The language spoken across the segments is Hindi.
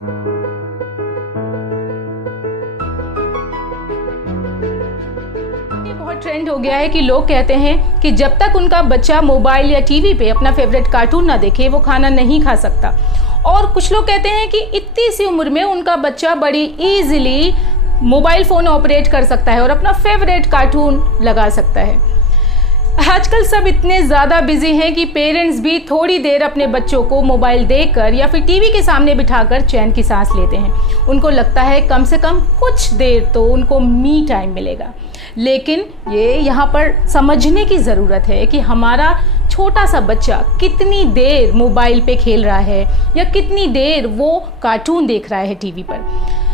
बहुत ट्रेंड हो गया है कि लोग कहते हैं कि जब तक उनका बच्चा मोबाइल या टीवी पे अपना फेवरेट कार्टून ना देखे वो खाना नहीं खा सकता। और कुछ लोग कहते हैं कि इतनी सी उम्र में उनका बच्चा बड़ी इजीली मोबाइल फ़ोन ऑपरेट कर सकता है और अपना फेवरेट कार्टून लगा सकता है। आजकल सब इतने ज़्यादा बिजी हैं कि पेरेंट्स भी थोड़ी देर अपने बच्चों को मोबाइल देकर या फिर टीवी के सामने बिठाकर चैन की सांस लेते हैं। उनको लगता है कम से कम कुछ देर तो उनको मी टाइम मिलेगा। लेकिन ये यहाँ पर समझने की ज़रूरत है कि हमारा छोटा सा बच्चा कितनी देर मोबाइल पे खेल रहा है या कितनी देर वो कार्टून देख रहा है टीवी पर।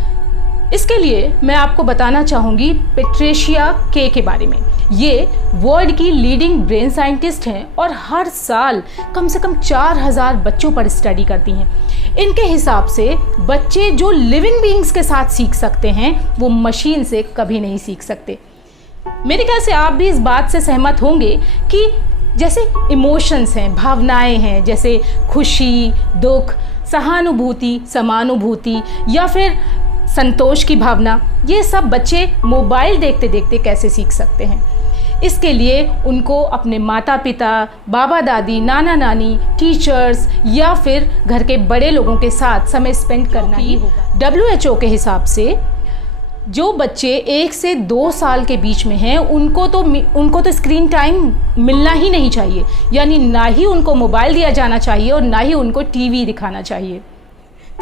इसके लिए मैं आपको बताना चाहूँगी पेट्रिशिया के बारे में। ये वर्ल्ड की लीडिंग ब्रेन साइंटिस्ट हैं और हर साल कम से कम 4000 बच्चों पर स्टडी करती हैं। इनके हिसाब से बच्चे जो लिविंग बीइंग्स के साथ सीख सकते हैं वो मशीन से कभी नहीं सीख सकते। मेरे ख्याल से आप भी इस बात से सहमत होंगे कि जैसे इमोशंस हैं, भावनाएं हैं, जैसे खुशी, दुख, सहानुभूति, समानुभूति या फिर संतोष की भावना, ये सब बच्चे मोबाइल देखते देखते कैसे सीख सकते हैं। इसके लिए उनको अपने माता पिता, बाबा दादी, नाना नानी, टीचर्स या फिर घर के बड़े लोगों के साथ समय स्पेंड करना ही होगा। WHO के हिसाब से जो बच्चे 1 से 2 साल के बीच में हैं उनको तो स्क्रीन टाइम मिलना ही नहीं चाहिए, यानी ना ही उनको मोबाइल दिया जाना चाहिए और ना ही उनको टीवी दिखाना चाहिए।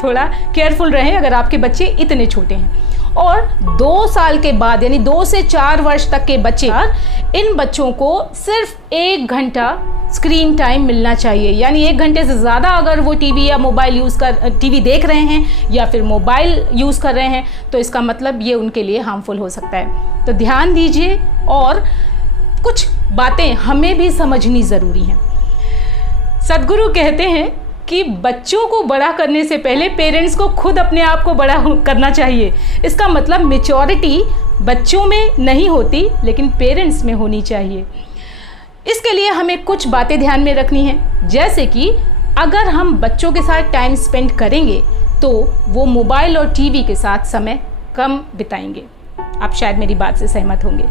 थोड़ा केयरफुल रहें अगर आपके बच्चे इतने छोटे हैं। और 2 साल के बाद यानी 2 से 4 वर्ष तक के बच्चे, इन बच्चों को सिर्फ 1 घंटा स्क्रीन टाइम मिलना चाहिए। यानी 1 घंटे से ज़्यादा अगर वो टीवी या मोबाइल टीवी देख रहे हैं या फिर मोबाइल यूज़ कर रहे हैं तो इसका मतलब ये उनके लिए हार्मफुल हो सकता है। तो ध्यान दीजिए और कुछ बातें हमें भी समझनी ज़रूरी हैं। सद्गुरु कहते हैं कि बच्चों को बड़ा करने से पहले पेरेंट्स को खुद अपने आप को बड़ा करना चाहिए। इसका मतलब मैच्योरिटी बच्चों में नहीं होती लेकिन पेरेंट्स में होनी चाहिए। इसके लिए हमें कुछ बातें ध्यान में रखनी हैं, जैसे कि अगर हम बच्चों के साथ टाइम स्पेंड करेंगे तो वो मोबाइल और टीवी के साथ समय कम बिताएंगे। आप शायद मेरी बात से सहमत होंगे।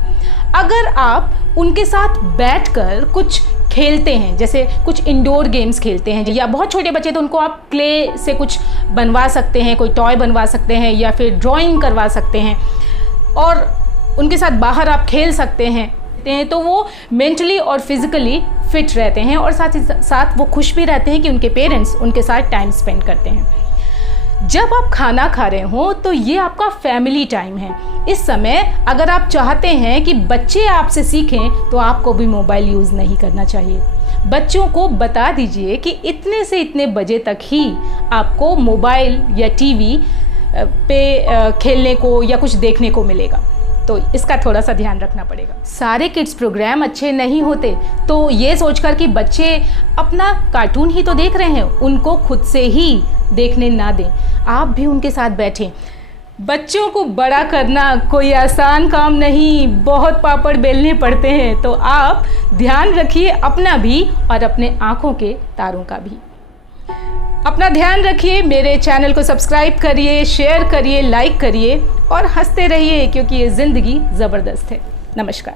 अगर आप उनके साथ बैठकर कुछ खेलते हैं, जैसे कुछ इंडोर गेम्स खेलते हैं, या बहुत छोटे बच्चे तो उनको आप क्ले से कुछ बनवा सकते हैं, कोई टॉय बनवा सकते हैं या फिर ड्राइंग करवा सकते हैं और उनके साथ बाहर आप खेल सकते हैं, तो वो मेंटली और फिजिकली फिट रहते हैं और साथ ही साथ वो खुश भी रहते हैं कि उनके पेरेंट्स उनके साथ टाइम स्पेंड करते हैं। जब आप खाना खा रहे हो तो ये आपका फैमिली टाइम है। इस समय अगर आप चाहते हैं कि बच्चे आपसे सीखें तो आपको भी मोबाइल यूज़ नहीं करना चाहिए। बच्चों को बता दीजिए कि इतने से इतने बजे तक ही आपको मोबाइल या टीवी पे खेलने को या कुछ देखने को मिलेगा, तो इसका थोड़ा सा ध्यान रखना पड़ेगा। सारे किड्स प्रोग्राम अच्छे नहीं होते, तो ये सोचकर कि बच्चे अपना कार्टून ही तो देख रहे हैं, उनको खुद से ही देखने ना दें। आप भी उनके साथ बैठें। बच्चों को बड़ा करना कोई आसान काम नहीं, बहुत पापड़ बेलने पड़ते हैं। तो आप ध्यान रखिए अपना भी और अपने आँखों के तारों का भी। अपना ध्यान रखिए। मेरे चैनल को सब्सक्राइब करिए, शेयर करिए, लाइक करिए और हंसते रहिए क्योंकि ये ज़िंदगी ज़बरदस्त है। नमस्कार।